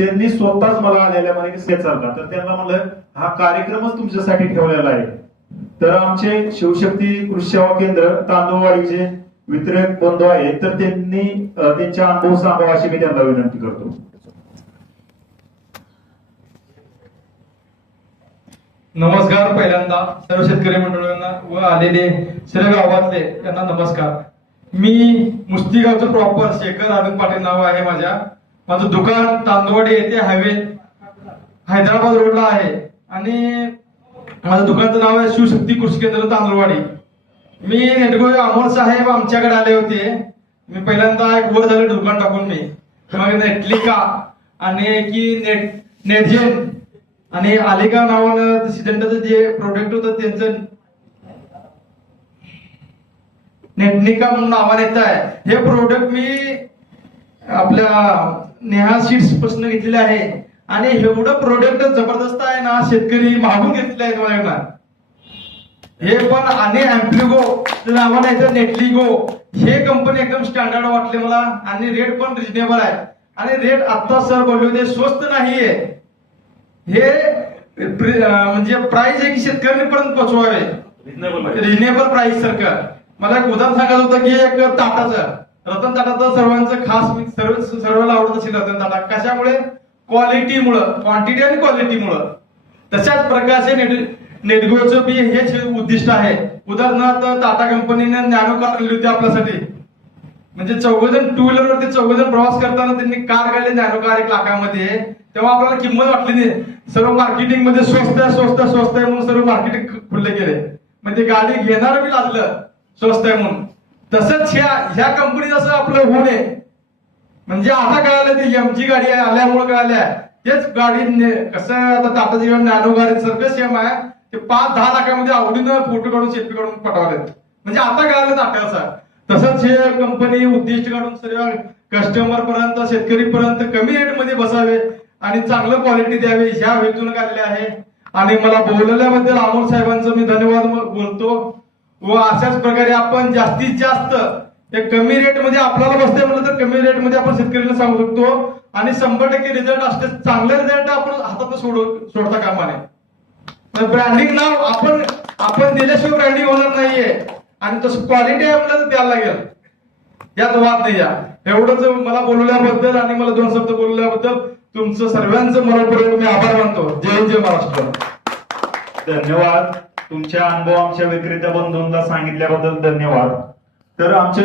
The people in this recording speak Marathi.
त्यांनी स्वतःच मला आलेल्या म्हणे की चालला, तर त्यांना म्हणलं हा कार्यक्रमच तुमच्यासाठी ठेवलेला आहे. तर आमचे शिवशक्ती कृषी सेवा केंद्र तांदूळवाडीचे वितरक बंधू आहेत, तर त्यांनी त्यांच्या अनुभव सांगावा अशी मी त्यांना विनंती करतो. नमस्कार. पहिल्यांदा सर्व शेतकरी मंडळांना व आलेले सर्व गावातले यांना नमस्कार. मी मुस्तीगावचं प्रॉपर शेखर आनंद पाटील नाव आहे माझं दुकान तांदूळवाडी येथे हायवे हैदराबाद रोडला आहे आणि माझं दुकानचं नाव आहे शिवशक्ती कृषी केंद्र तांदूळवाडी. मी नेटगोळे अमोल साहेब आमच्याकडे आले होते. मी पहिल्यांदा एक वर झालं दुकान टाकून मी मग नेटलिका आणि की नेटजेन आणि आलिका नावानं सिलेंडरचं जे प्रोडक्ट होतं त्यांचं नेटनिका म्हणून नावाने येत आहे. हे प्रोडक्ट मी आपल्या नेहा सीड्स पासून घेतलेले आहे आणि एवढं प्रोडक्ट जबरदस्त आहे ना, शेतकरी मागून घेतलेले आहेत माझ्याकडनं. हे पण आणि अँप्लिगो नावाने येतं नेटलिगो. हे कंपनी एकदम स्टँडर्ड वाटले मला आणि रेट पण रिजनेबल आहे. आणि रेट आता सर बोलले होते स्वस्त नाहीये, हे म्हणजे प्राइस आहे की शेतकऱ्यांपर्यंत पोहोचवावे रिजनेबल प्राइस सारखं. मला एक उदाहरण सांगायचं होतं की एक ताटाचं रतन टाटाचं सर्वांचं खास सर्वांना आवडत असेल रतन टाटा. कशामुळे? क्वालिटीमुळं, क्वांटिटी आणि क्वालिटीमुळं. तशाच प्रकारचे नेटगोचं बी हेच उद्दिष्ट आहे. उदाहरणार्थ टाटा कंपनीने नॅनो कार आणली होती आपल्यासाठी. म्हणजे 14 जण टू व्हीलर वरती 14 जण प्रवास करताना त्यांनी कार काढली नॅनो कार 1 लाखामध्ये. तेव्हा आपल्याला किंमत वाटली नाही. सर्व मार्केटिंग मध्ये स्वस्त आहे म्हणून सर्व मार्केटिंग खुल्ले केले. म्हणजे गाडी घेणार बी लागलं स्वस्त आहे म्हणून. तसंच ह्या कंपनीत असं आपलं होऊ नये. म्हणजे आता कळालं ते एमजी गाडी आल्यामुळे कळाल्या. तेच गाडी कसं आता टाटा जीवन नॅनो गाडी सगळं सेम आहे. ते 5-10 लाखामध्ये आवडीनं फोटो काढून सेल्फी काढून पटवाले. म्हणजे आता कळालं टाटाचं. तसंच हे कंपनी उद्दिष्ट काढून सर्व कस्टमर पर्यंत शेतकरी पर्यंत कमी रेट मध्ये बसावे आणि चांगलं क्वालिटी द्यावी ह्या हेतून काढले आहे. आणि मला बोलवल्याबद्दल अमोल साहेबांचं मी धन्यवाद बोलतो. व अशाच प्रकारे आपण जास्तीत जास्त एक कमी रेट मध्ये आपल्याला बसते म्हणलं तर कमी रेट मध्ये आपण शेतकऱ्यांना सांगू शकतो आणि 100% रिझल्ट असते. चांगले रिझल्ट आपण हातात सोडता कामा नये. ब्रँडिंग नाव आपण दिल्याशिवाय ब्रँडिंग होणार नाहीये आणि तसं क्वालिटी आहे म्हणलं तर द्यायला लागेल. यात वाद नाही. एवढंच मला बोलवल्याबद्दल आणि मला 2 शब्द बोलवल्याबद्दल तुमचं सर्वांचं मनपूर्वक मी आभार मानतो. जय जय महाराष्ट्र. धन्यवाद. तुमच्या अनुभव आमच्या विक्रेत्या बंधूंना सांगितल्याबद्दल धन्यवाद. तर आमच्या